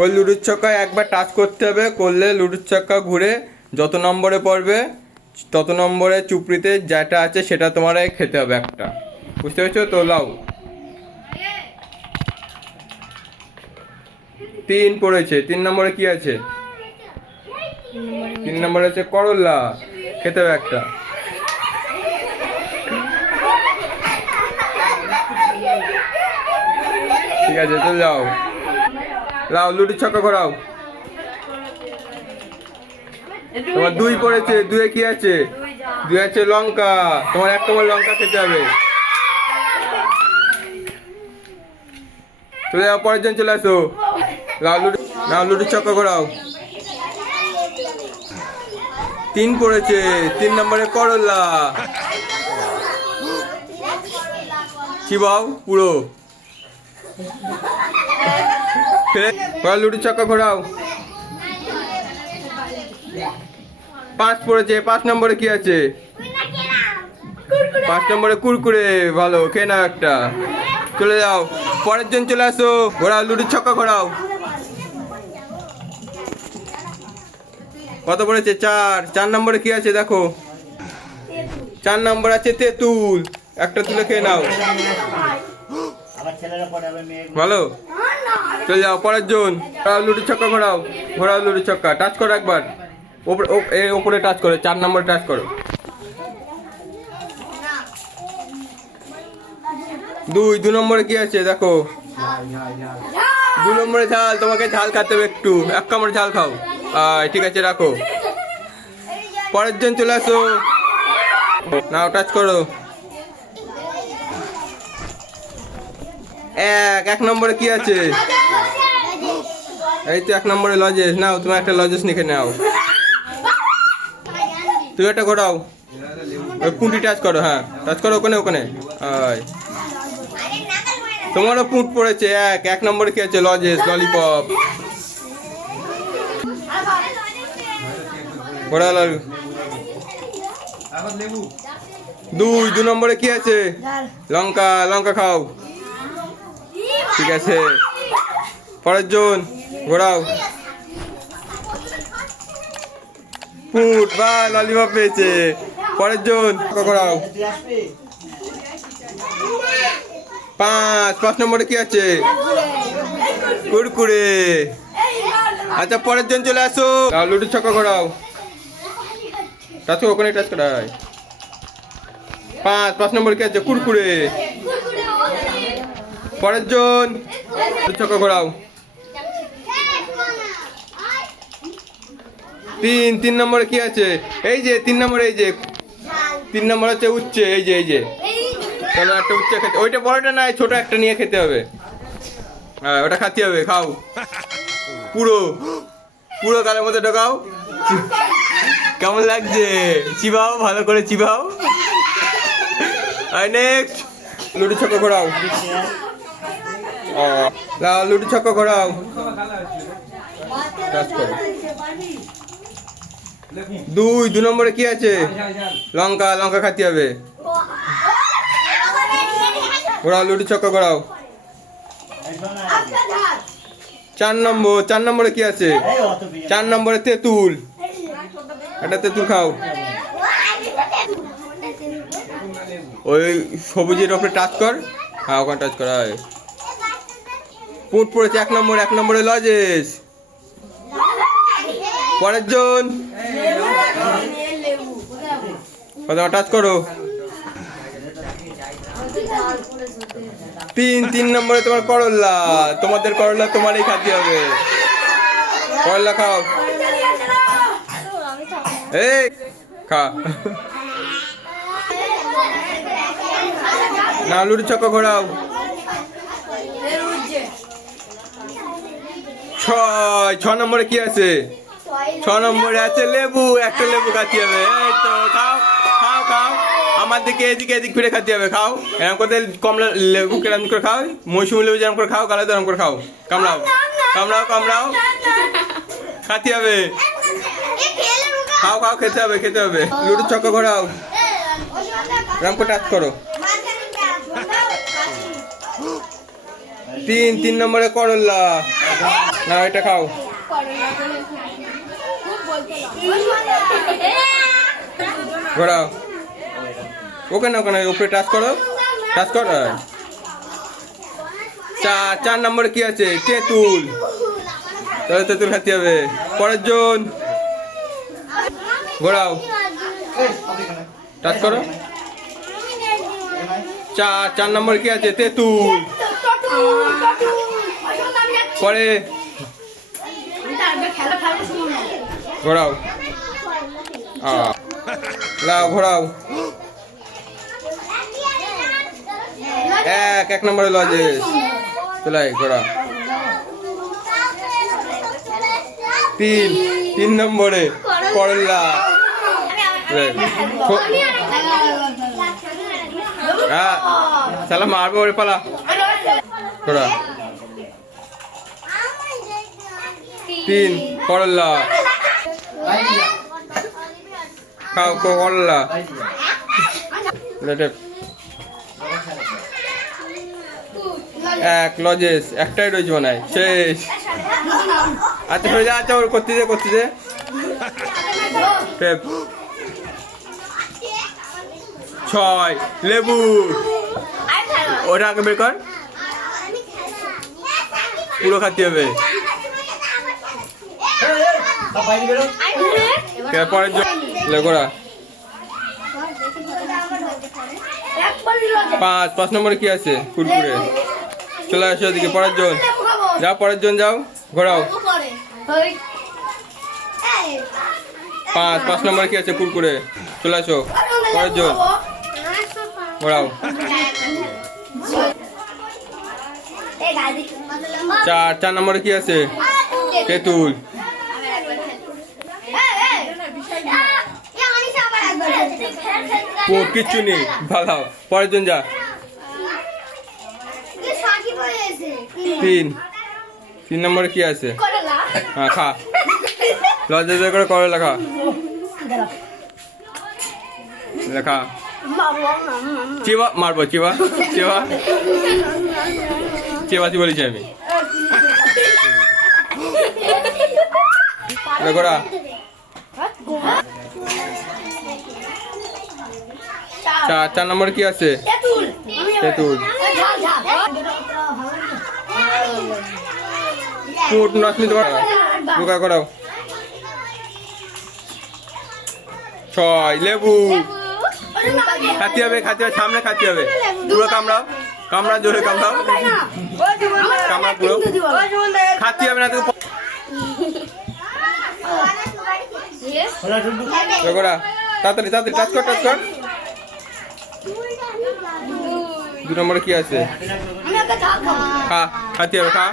ওই লুডোর ছক্কায় একবার টাচ করতে হবে, করলে লুডোর ছক্কা ঘুরে যত নম্বরে পড়বে তত নম্বরে চুপড়িতে যেটা আছে সেটা তোমার খেতে হবে একটা। বুঝতে পেরেছো তো? লাও 3 পড়েছে, 3 নম্বরে কি আছে? 3 নম্বরে আছে করলা, খেতে হবে একটা। ঠিক আছে তো যাও, লাও লুডোর ছক্কা ঘোরাও। তোমার 2 পড়েছে, 2-এ কি আছে? 2 আছে লঙ্কা, তোমার 1 নম্বর লঙ্কা খেতে হবে। চলে যাও, পরের জন চলে আসো। লাও লুডোর ছক্কা ঘোরাও। 3 পড়েছে, 3 নম্বরে করলা, চিবাও পুরো। লুডোর ছক্কা ঘোরাও। 5 পড়েছে, 5 নম্বরে কি আছে? 5 নম্বরে কুরকুরে, ভালো খেয়ে নাও একটা। চলে যাও, পরের জন চলে আসো। ঘোরাও লুডোর ছক্কা ঘোরাও। কত পড়েছে? 4 নম্বরে কি আছে দেখো? 4 নম্বর আছে তেঁতুল, একটা তুলে খেয়ে নাও। ভালো, চলে যাও পরের জন। ঘোরাও লুডোর ছক্কা ঘোরাও। ঘোরাও লুডোর ছক্কা, টাচ করো একবার, ওপরে টাচ করো, 4 নম্বরে টাচ করো। 2 নম্বরে কি আছে দেখো? 2 নম্বরে ঝাল, তোমাকে ঝাল খেতে হবে একটু, 1 কামড় ঝাল খাও। ঠিক আছে রাখো, পরের জন চলে আসো। নাও টাচ করো। 1 নম্বরে কি আছে? এই তো 1 নম্বরে লজেস, নাও তুমি একটা লজেস নিখে নাও। তুমি একটা ঘোরাও, ওই পুঁটি টাচ করো, হ্যাঁ টাচ করো ওখানে ওখানে। তোমারও পুঁট পড়েছে 1 নম্বরে কি আছে? লজেস, ললিপপ। ঘোরাও। 2 নম্বরে কি আছে? লঙ্কা, লঙ্কা খাও। ঠিক আছে, পরের জন ঘোরাও। পুট বা ললিপপ পেয়েছে, পরের জন ঘোরাও। 5 নম্বরে কি আছে? কুরকুরে। আচ্ছা পরের জন চলে আসো। লুডোর ছক্কা ঘোরাও। টাচ ওখানে টাচ করা হয়। 5 নম্বরে কি আছে? কুরকুরে। পরের জন ছক্কা ঘোরাও। 3 নম্বরে কি আছে? এই যে 3 নম্বরে, এই যে 3 নম্বর হচ্ছে উচ্ছে, এই যে চলো একটা উচ্ছে খেতে। ওইটা বড়টা নাই, ছোট একটা নিয়ে খেতে হবে। হ্যাঁ ওটা খাতে হবে, খাও পুরো পুরো গালের মধ্যে ঢোকাও। কেমন লাগছে? চিবাও, ভালো করে চিবাও। নেক্সট লুডো ছক্কা ঘোরাও। লুডো ছক্কা ঘোরাও। টাচ করো। 2 নম্বরে কি আছে? লঙ্কা, লঙ্কা খাতে হবে। ঘোরাও লুডো ছক্কা ঘোরাও। 4 নম্বরে কি আছে? 4 নম্বরে তেঁতুল, একটা তেঁতুল খাও। ওই সবুজের ওপরে টাচ কর, হ্যাঁ ওখানে টাচ করা হয়। পুঁট পড়েছে 1 নম্বরে লজেস। পরের জন টাচ করো। 3 নম্বরে তোমার করলা, তোমাদের করলা তোমারই খাতে হবে। করলা খাও, এই খা। না লুডো ছক্কা ঘোরাও। 6 নম্বরে কি আছে? 6 নম্বরে আছে লেবু, একটা লেবু খাতে হবে। এই তো খাও খাও খাও, আমার দিকে এদিকে এদিক ফিরে খাতে হবে। খাও এরকম করে, কমলা লেবু কেরম করে খাও, মৌসুমি লেবু যেরকম করে খাও, গালে এরকম করে খাও। কামড়াও কামড়াও কামড়াও, খাতে হবে। খাও খাও, খেতে হবে খেতে হবে। লুডো ছক্কা ঘোরাও, এরকম করে টাচ করো। 3 নম্বরে করলা। না এটা খাও। ঘোরাও। ওখানে ওখানে উপরে টাচ করো, টাচ কর। 4 নম্বরে কি আছে? তেঁতুল। তাহলে তেঁতুল খেতে হবে। পরের জন। ঘোরাও, টাচ করো। 4 নম্বরে কি আছে? তেঁতুল। পরে ঘোরাও, লাও ঘোরাও। 1 নম্বরে লজেস। চলাই ঘোরা। 3 নম্বরে করলা। হ্যাঁ সালা মারবে ওরে, পালা। ঘোরা। 3 করলা। খাও করলা। 1 লজেস। একটাই রয়েছে মনে হয়, শেষ। আচ্ছা হয়ে যা, আচ্ছা ওর করতে দে, করতে দে। 6 লেবু। ওটা আগে বের কর, পুরো খাতে হবে। পরের জন। লেগোরা। 5 নম্বরে কি আছে? কুরকুরে। চলে আসো ওদিকে। পরের জন যাও, পরের জন যাও, ঘোরাও। 5 নম্বরে কি আছে? কুরকুরে। চলে আসো। পরের জন ঘোরাও। 4 নম্বরে কি আছে? তেঁতুল। কিচ্ছু নেই, ভালো। পরের জন যা। 3 নম্বরে কি আছে? হ্যাঁ খা, লজ্জা করে করলা খা। লেখা চিবা মারবো, চিবা চিবা চিবাছি বলেছি আমি। লেখা 4 নম্বরে কি আছে? তেঁতুল। ফুট নসমিত ঢোকা করাও। 6 লেবু। খাতে হবে, খাতে হবে, সামনে খাতে হবে। পুরো কামড়াও, কামড়া, জোরে কামড়াও, কামড়া পুরো। খাতে হবে না তো। তাড়াতাড়ি তাড়াতাড়ি টাচ কর, টাচ কর। 2 নম্বরে কি আছে? খা, খাতে হবে, খা।